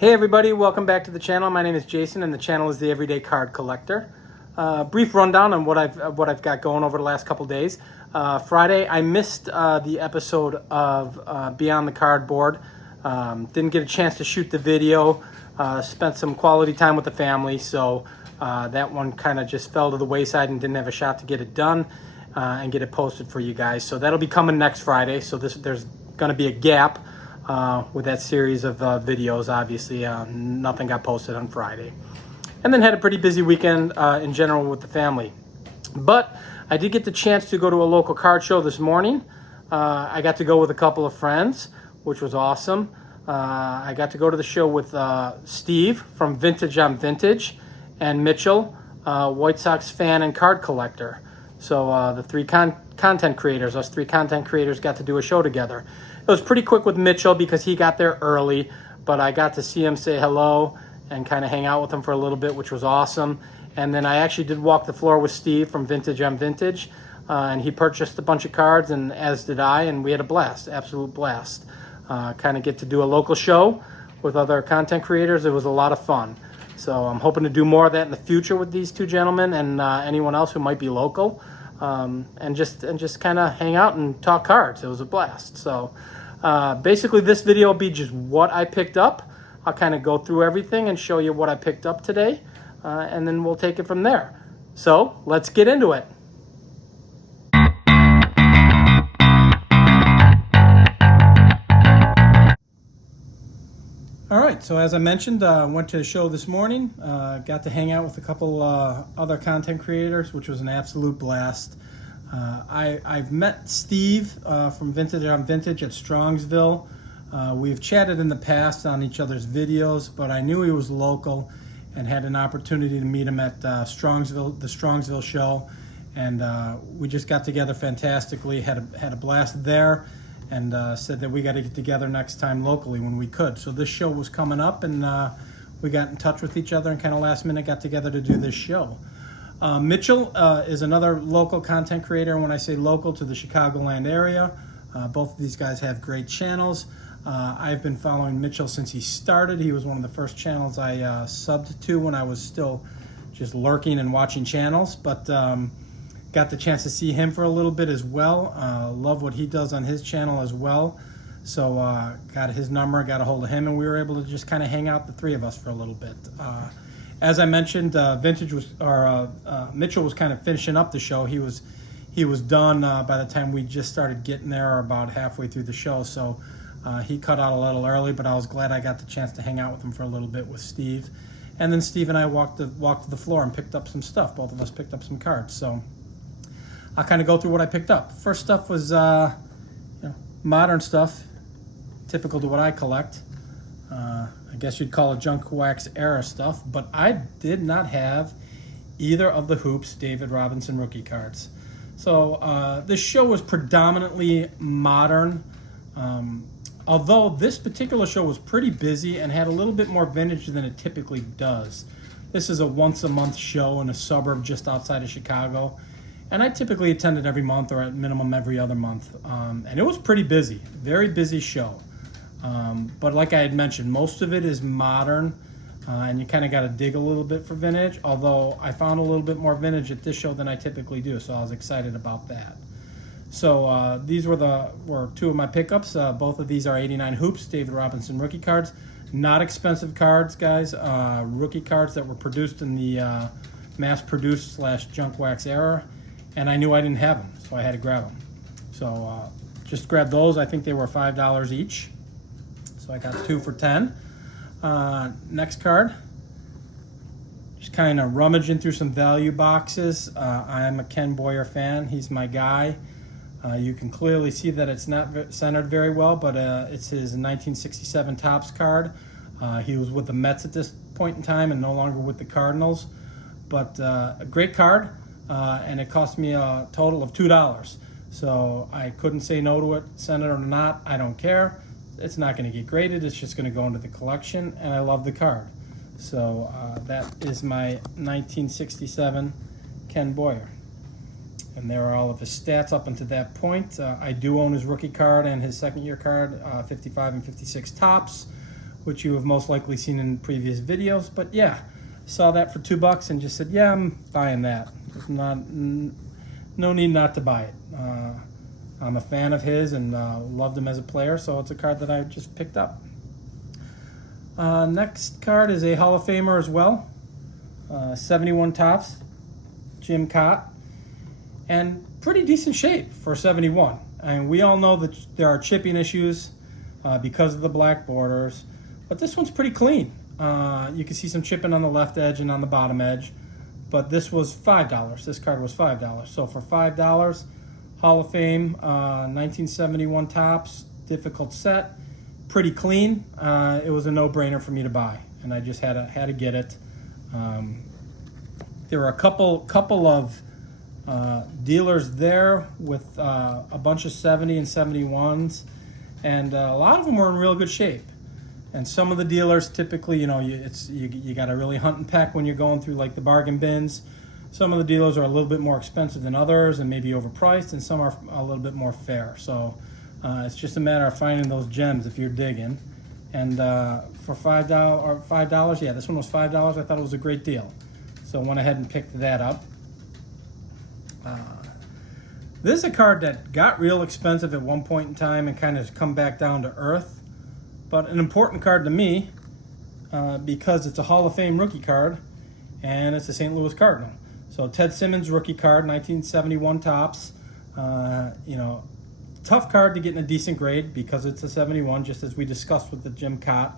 Hey everybody, welcome back to the channel. My name is Jason and the channel is The Everyday Card Collector. Brief rundown on what I've got going over the last couple days. Friday I missed the episode of Beyond the Cardboard. Didn't get a chance to shoot the video. Spent some quality time with the family, so that one kind of just fell to the wayside and didn't have a shot to get it done and get it posted for you guys. So that'll be coming next Friday. So there's going to be a gap with that series of videos. Obviously, nothing got posted on Friday. And then had a pretty busy weekend in general with the family. But I did get the chance to go to a local card show this morning. I got to go with a couple of friends, which was awesome. I got to go to the show with Steve from Vintage on Vintage and Mitchell, White Sox fan and card collector. So the three content creators, us three content creators got to do a show together. It was pretty quick with Mitchell because he got there early, but I got to see him, say hello, and kind of hang out with him for a little bit, which was awesome. And then I actually did walk the floor with Steve from Vintage on Vintage, and he purchased a bunch of cards, and as did I, and we had a blast, absolute blast. Kind of get to do a local show with other content creators. It was a lot of fun. So I'm hoping to do more of that in the future with these two gentlemen and anyone else who might be local, and just kind of hang out and talk cards. It was a blast. So basically this video will be just what I picked up. I'll kind of go through everything and show you what I picked up today, and then we'll take it from there. So let's get into it. All right, so as I mentioned, went to a show this morning, got to hang out with a couple other content creators, which was an absolute blast. I've met Steve from Vintage on Vintage at Strongsville. We've chatted in the past on each other's videos, but I knew he was local and had an opportunity to meet him at Strongsville, the Strongsville show, and we just got together fantastically, had a blast there, and said that we got to get together next time locally when we could. So this show was coming up, and we got in touch with each other and kind of last minute got together to do this show. Mitchell is another local content creator, and when I say local, to the Chicagoland area. Both of these guys have great channels. I've been following Mitchell since he started. He was one of the first channels I subbed to when I was still just lurking and watching channels, but got the chance to see him for a little bit as well. Love what he does on his channel as well. So got his number, got a hold of him, and we were able to just kind of hang out, the three of us, for a little bit. As I mentioned, Mitchell was kind of finishing up the show. He was done by the time we just started getting there, or about halfway through the show. So he cut out a little early, but I was glad I got the chance to hang out with him for a little bit with Steve. And then Steve and I walked to the floor and picked up some stuff. Both of us picked up some cards. So I'll kind of go through what I picked up. First stuff was modern stuff, typical to what I collect. I guess you'd call it junk wax era stuff, but I did not have either of the Hoops David Robinson rookie cards. So this show was predominantly modern, although this particular show was pretty busy and had a little bit more vintage than it typically does. This is a once-a-month show in a suburb just outside of Chicago, and I typically attend it every month, or at minimum every other month, and it was pretty busy, very busy show. But like I had mentioned, most of it is modern, and you kind of got to dig a little bit for vintage, although I found a little bit more vintage at this show than I typically do, so I was excited about that. So these were two of my pickups. Both of these are 89 Hoops David Robinson rookie cards. Not expensive cards, guys. Rookie cards that were produced in the mass-produced / junk wax era, and I knew I didn't have them, so I had to grab them. So just grabbed those. I think they were $5 each. So I got 2 for $10. Next card. Just kind of rummaging through some value boxes. I am a Ken Boyer fan. He's my guy. You can clearly see that it's not centered very well, but it's his 1967 Topps card. He was with the Mets at this point in time and no longer with the Cardinals. But a great card, and it cost me a total of $2. So I couldn't say no to it, centered or not, I don't care. It's not going to get graded, it's just going to go into the collection, and I love the card. So that is my 1967 Ken Boyer. And there are all of his stats up until that point. I do own his rookie card and his second year card, 55 and 56 Topps, which you have most likely seen in previous videos. But yeah, saw that for $2 and just said, yeah, I'm buying that. There's no need not to buy it. I'm a fan of his and loved him as a player, so it's a card that I just picked up. Next card is a Hall of Famer as well. 71 Topps, Jim Kaat, and pretty decent shape for 71. And we all know that there are chipping issues because of the black borders, but this one's pretty clean. You can see some chipping on the left edge and on the bottom edge, but this was $5. This card was $5. So for $5, Hall of Fame, 1971 Topps, difficult set, pretty clean. It was a no-brainer for me to buy, and I just had to get it. There were a couple of dealers there with a bunch of 70 and 71s, and a lot of them were in real good shape. And some of the dealers typically, you got to really hunt and peck when you're going through like the bargain bins. Some of the dealers are a little bit more expensive than others and maybe overpriced, and some are a little bit more fair. So it's just a matter of finding those gems if you're digging. And for $5, yeah, this one was $5. I thought it was a great deal, so I went ahead and picked that up. This is a card that got real expensive at one point in time and kind of come back down to earth, but an important card to me because it's a Hall of Fame rookie card, and it's a St. Louis Cardinal. So Ted Simmons rookie card, 1971 Topps. Tough card to get in a decent grade because it's a 71, just as we discussed with the Jim Kaat,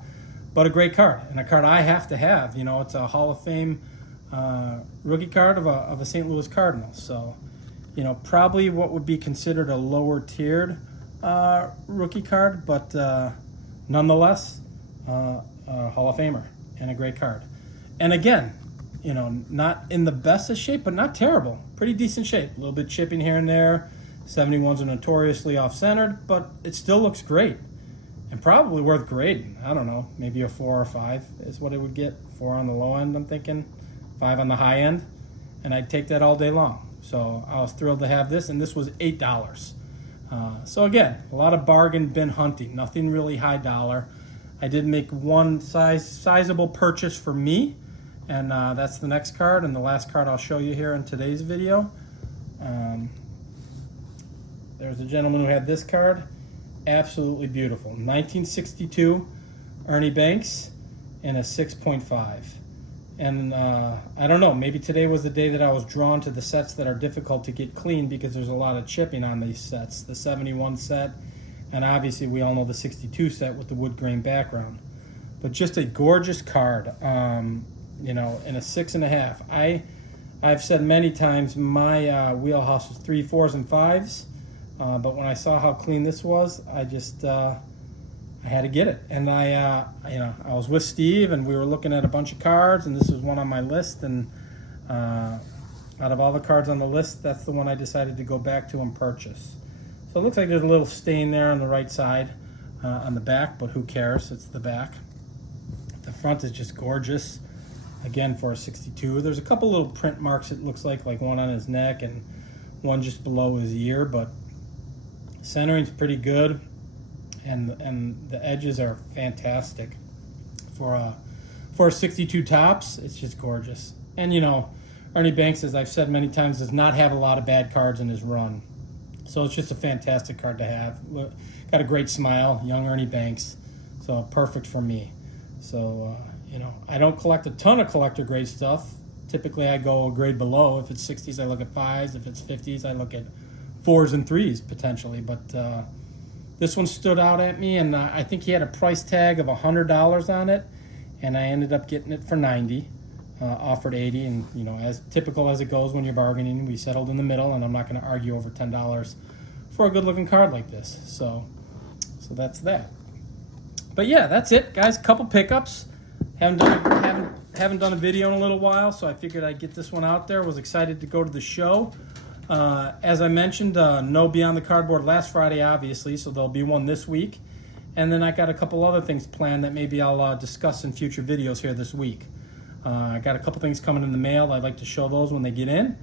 but a great card and a card I have to have. It's a Hall of Fame rookie card of a St. Louis Cardinal. So, probably what would be considered a lower tiered rookie card, but nonetheless, Hall of Famer and a great card. And again, not in the best of shape, but not terrible. Pretty decent shape. A little bit chipping here and there. 71s are notoriously off-centered, but it still looks great and probably worth grading. I don't know, maybe a 4 or 5 is what it would get. 4 on the low end, I'm thinking. 5 on the high end, and I'd take that all day long. So I was thrilled to have this, and this was $8. So again, a lot of bargain bin hunting, nothing really high dollar. I did make one sizable purchase for me, and that's the next card, and the last card I'll show you here in today's video. There's a gentleman who had this card, absolutely beautiful. 1962 Ernie Banks in a 6.5. And I don't know, maybe today was the day that I was drawn to the sets that are difficult to get clean because there's a lot of chipping on these sets. The 71 set, and obviously we all know the 62 set with the wood grain background. But just a gorgeous card, in a 6.5. I've said many times my wheelhouse was 3, 4s, and 5s. But when I saw how clean this was, I just I had to get it. And I was with Steve, and we were looking at a bunch of cards, and this was one on my list. And out of all the cards on the list, that's the one I decided to go back to and purchase. So it looks like there's a little stain there on the right side on the back, but who cares? It's the back. The front is just gorgeous. Again, for a 62. There's a couple little print marks, it looks like one on his neck and one just below his ear, but centering's pretty good, and the edges are fantastic for a 62 Topps. It's just gorgeous. And Ernie Banks, as I've said many times, does not have a lot of bad cards in his run, so it's just a fantastic card to have. Got a great smile, young Ernie Banks, so perfect for me. So I don't collect a ton of collector grade stuff. Typically I go a grade below. If it's 60s, I look at 5s. If it's 50s, I look at 4s and 3s potentially. But this one stood out at me, and I think he had a price tag of $100 on it, and I ended up getting it for $90. Offered $80, and as typical as it goes when you're bargaining, we settled in the middle, and I'm not going to argue over $10 for a good-looking card like this. So that's that. But yeah, that's it, guys. Couple pickups. Haven't done a video in a little while, so I figured I'd get this one out there. Was excited to go to the show. As I mentioned, no Beyond the Cardboard last Friday, obviously, so there'll be one this week. And then I got a couple other things planned that maybe I'll discuss in future videos here this week. I got a couple things coming in the mail. I'd like to show those when they get in,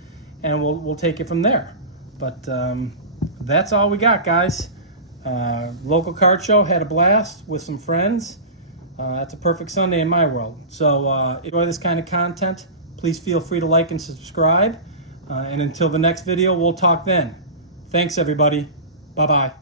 and we'll take it from there. But that's all we got, guys. Local card show, had a blast with some friends. That's a perfect Sunday in my world. So enjoy this kind of content. Please feel free to like and subscribe. And until the next video, we'll talk then. Thanks, everybody. Bye-bye.